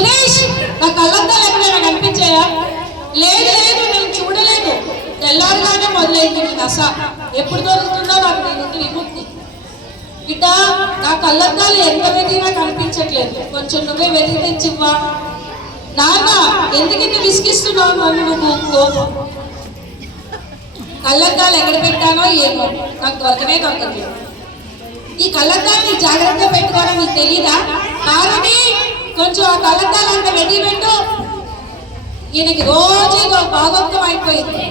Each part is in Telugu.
నా కళ్ళద్దాలు ఎక్కడైనా కనిపించాయా? లేదు లేదు, నేను చూడలేదు. తెల్లారుగానే మొదలైంది నీ దశ. ఎప్పుడు దొరుకుతుందో నాకు నీ నుండి విముక్తి. బిడ్డ, నా కళ్ళద్దాలు ఎంత వెతికినా కనిపించట్లేదు. కొంచెం నువ్వే వెతికి తెచ్చివ్వా. నాన్న, ఎందుకు ఇంత విసిగిస్తున్నావు నన్ను నువ్వు? కోపం. కళ్ళద్దాలు ఎక్కడ పెట్టానో ఏమో, నాకు దొరకనే దొరకట్లేదు. ఈ కళ్ళద్దాన్ని జాగ్రత్తగా పెట్టుకోవడం నీకు తెలీదా? పార్వతి, కొంచెం ఆ కళ్ళద్దాలు అంత వెతికి పెట్టు. ఈయనకి రోజు భాగోత్వం అయిపోయింది.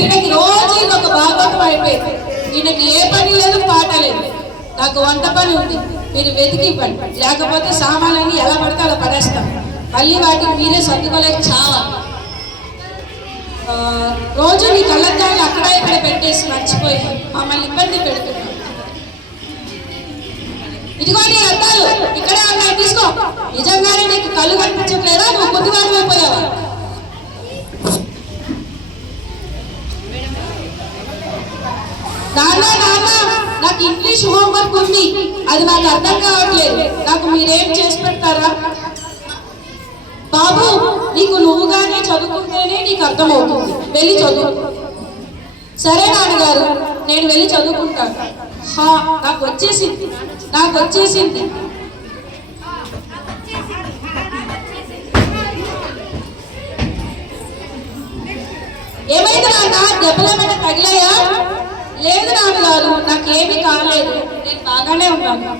ఈయనకి రోజు ఒక భాగోత్వం అయిపోయింది. ఈయనకి ఏ పని లేదు, పాట లేదు. నాకు వంట పని ఉంది, మీరు వెతికి ఇవ్వండి. లేకపోతే సామాన్లన్నీ ఎలా పడితే అలా పడేస్తాను. మళ్ళీ వాటికి మీరే సర్దుకోలేక చావా. రోజు నీ కళ్ళద్దాలు అక్కడ ఇక్కడ పెట్టేసి మర్చిపోయి మమ్మల్ని ఇబ్బంది పెడుతున్నాను. ఇదిగో నీ అద్దాలు ఇక్కడే ఉన్నాయి, తీసుకో. నిజంగానే నీకు కళ్ళు కనిపించట్లేదా? నువ్వు కొద్దివారం అయిపోయావా? నాన్న నాన్న, నాకు ఇంగ్లీష్ హోంవర్క్ ఉంది, అది నాకు అర్థం కావట్లేదు. నాకు మీరేం చేసి పెడతారా? బాబు, నీకు నువ్వుగానే చదువుకుంటేనే నీకు అర్థమవుతుంది. వెళ్ళి చదువు. సరే నాన్నగారు, నేను వెళ్ళి చదువుకుంటాను. నాకు వచ్చేసింది, నాకు వచ్చేసింది. ఏమైంది నాన్న? దెబ్బలేమైనా తగిలాయా? లేదు నాన్నగారు, నాకేమీ కాలేదు, నేను బాగానే ఉన్నాను.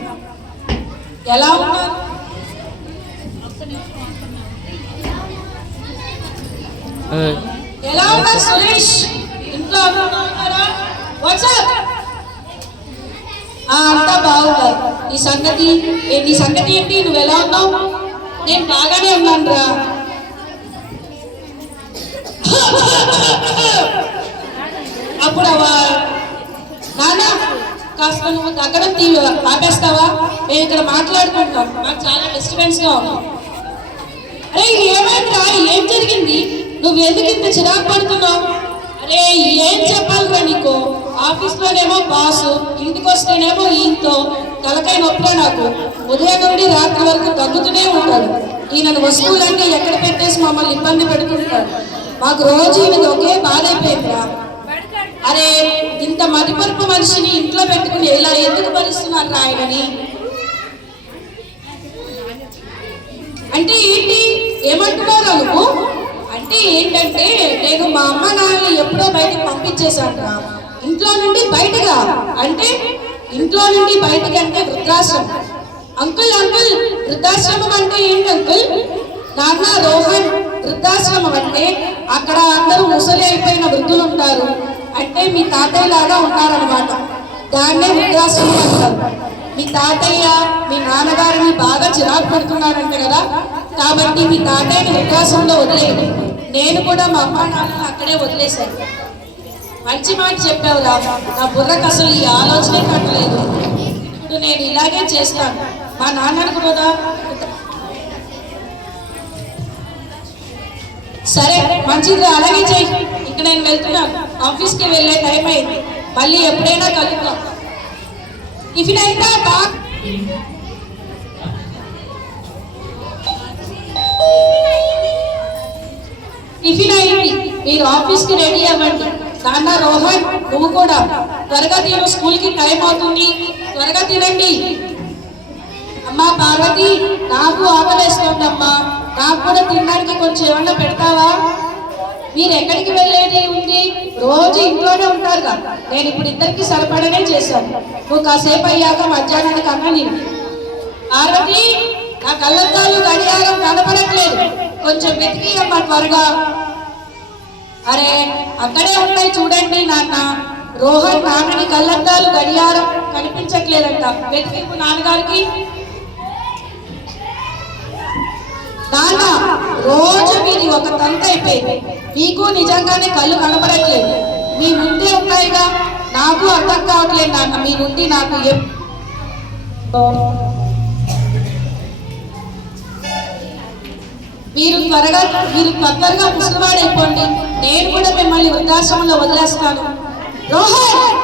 ఎలా ఉన్నారు? ఎలా ఉన్నారు సురేష్? ఇంట్లో ఉన్నారా? అంతా బాగున్నారు. నీ సంగతి ఏంటి? నువ్వు ఎలా ఉన్నావు? నేను బాగానే ఉన్నాను రా. అప్పుడు నాన్న, కాస్త నువ్వు దగ్గర ఆపేస్తావా? మేము ఇక్కడ మాట్లాడుకుంటాం, నాకు చాలా డిస్టర్బెన్స్ గా ఉంది. అరే ఏమైందిరా? ఏం జరిగింది? నువ్వు ఎందుకు ఇంత చిరాకు పడుతున్నావు? అరే ఏం చెప్పాలిరా నీకు? ఆఫీస్లోనేమో బాసు, ఇంటికి వస్తేనేమో ఈయనతో తలకాయ నొప్పిరా నాకు. ఉదయం నుండి రాత్రి వరకు తగ్గుతూనే ఉంటాడు. ఈయన వస్తువులన్నీ ఎక్కడ పెట్టేసి మమ్మల్ని ఇబ్బంది పెడుతుంటాడు. మాకు రోజు ఈయనది ఒకే బాధ అయిపోయిందిరా. అరే ఇంత మతిపరుపు మనిషిని ఇంట్లో పెట్టుకుని ఇలా ఎందుకు భరిస్తున్నారు ఆయనని? అంటే ఏంటి? ఏమంటున్నారు నువ్వు? అంటే ఏంటంటే, నేను మా అమ్మ నాన్నని ఎప్పుడో బయటకు పంపించేశాను. ఇంట్లో నుండి బయటగా అంటే ఇంట్లో నుండి బయటకి అంటే వృద్ధాశ్రమం. అంకుల్ వృద్ధాశ్రమం అంటే ఏంటి అంకుల్? నాన్న రోహన్, వృద్ధాశ్రమం అంటే అక్కడ అందరూ ముసలి అయిపోయిన వృద్ధులు ఉంటారు. అంటే మీ తాతయ్య లాగా ఉన్నారనమాట. దాన్నే వృద్ధాశ్రమం అంటారు. మీ తాతయ్య మీ నాన్నగారిని బాగా చిరాకు పడుతున్నారంట కదా, కాబట్టి మీ తాతయ్యని వృద్ధాశ్రమంలో వదిలేదు. నేను కూడా మా అమ్మ నాన్నని అక్కడే వదిలేశాను. మంచి మాట చెప్పావురా. నా బుర్రకు అసలు ఈ ఆలోచనే కట్టలేదు. ఇప్పుడు నేను ఇలాగే చేస్తాను. మా నాన్నని కూడా సరే మంచిది, అలాగే చెయ్యి. ఇక నేను వెళ్తున్నాను, ఆఫీస్కి వెళ్ళే టైం అయింది. మళ్ళీ ఎప్పుడైనా కలుద్దాం. టిఫిన్ అయితే టిఫిన్ అయింది, మీరు ఆఫీస్కి రెడీ అవ్వండి. నాన్న రోహన్, నువ్వు కూడా త్వరగా తిను, స్కూల్కి టైం అవుతుంది. త్వరగా తినండి. అమ్మా పార్వతి, నాకు ఆకలేస్తుందమ్మా, నాకు కూడా తినడానికి కొంచెం ఏమన్నా పెడతావా? మీరు ఎక్కడికి వెళ్ళేది ఉంది? రోజు ఇంట్లోనే ఉంటారుగా. నేను ఇప్పుడు ఇద్దరికి సరిపడనే చేశాను. నువ్వు కాసేపు అయ్యాక మధ్యాహ్నానికి అన్నా నేను. పార్వతి, నా కళ్ళద్దాలు గడియారం కనపడట్లేదు, కొంచెం వెతికి అమ్మా త్వరగా. అరే అక్కడే ఉంటాయి చూడండి నాన్న. రోహన్ నాన్నని కళ్ళద్దాలు గడియారం కనిపించట్లేదంట, వెతికి నాన్నగారికి. నాన్న, రోజు మీది ఒక తంత అయిపోయింది. మీకు నిజంగానే కళ్ళు కనపడట్లేదు. మీ ముందే ఉన్నాయిగా. నాకు అర్థం కావట్లేదు నాన్న, మీ నుండి నాకు మీరు తొందరగా ముసలివాడైపోండి. నేను కూడా మిమ్మల్ని వృద్ధాశ్రమంలో వదిలేస్తాను. రోహన్,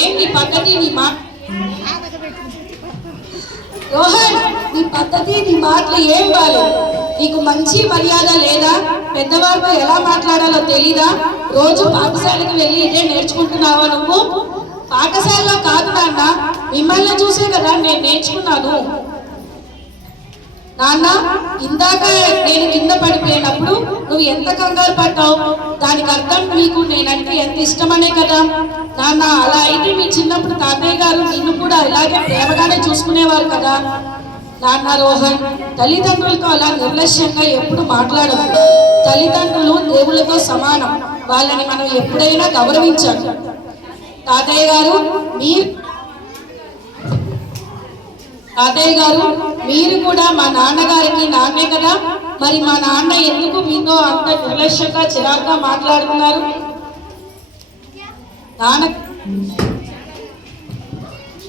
ఏం నీ పద్ధతి నీ మాట రోహన్, నీ పద్ధతి నీ మాటలు ఏం బాలేదు. నీకు మంచి మర్యాద లేదా? పెద్దవారితో ఎలా మాట్లాడాలో తెలీదా? రోజు పాఠశాలకు వెళ్ళి ఇదే నేర్చుకుంటున్నావా నువ్వు? పాఠశాలలో కాదు నాన్న, మిమ్మల్ని చూసే కదా నేను నేర్చుకున్నాను. నాన్న, ఇందాక నేను కింద పడిపోయినప్పుడు నువ్వు ఎంత కంగారు పడ్డావు? దానికి అర్థం నీకు నేనంటే ఎంత ఇష్టమనే కదా. నాన్న, అలా అయితే మీ చిన్నప్పుడు తాతయ్య గారు నిన్ను కూడా ఇలాగే ప్రేమగానే చూసుకునేవారు కదా. నాన్న రోహన్, తల్లిదండ్రులతో అలా నిర్లక్ష్యంగా ఎప్పుడు మాట్లాడదు. తల్లిదండ్రులు దేవుళ్ళతో సమానం, వాళ్ళని మనం ఎప్పుడైనా గౌరవించాలి. తాతయ్య గారు మీరు కూడా మా నాన్నగారికి నాన్నే కదా. మరి మా నాన్న ఎందుకు మీతో అంత నిర్లక్ష్యంగా చిరాగ్గా మాట్లాడుతున్నారు?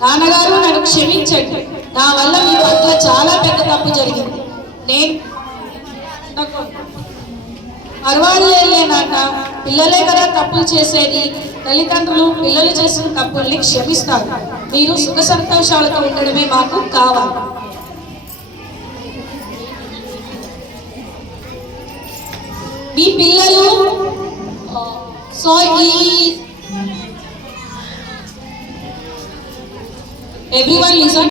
నాన్నగారు, నన్ను క్షమించండి. నా వల్ల మీ పట్ల చాలా పెద్ద తప్పు జరిగింది. నేను పర్వాలేదులే నాన్న, పిల్లలే కదా తప్పులు చేసేది. తల్లిదండ్రులు పిల్లలు చేసిన తప్పుల్ని క్షమిస్తారు. మీరు సుఖ సంతోషాలతో ఉండడమే మాకు కావాలి. మీ పిల్లలు సో ఎవ్రీవన్ లిసన్.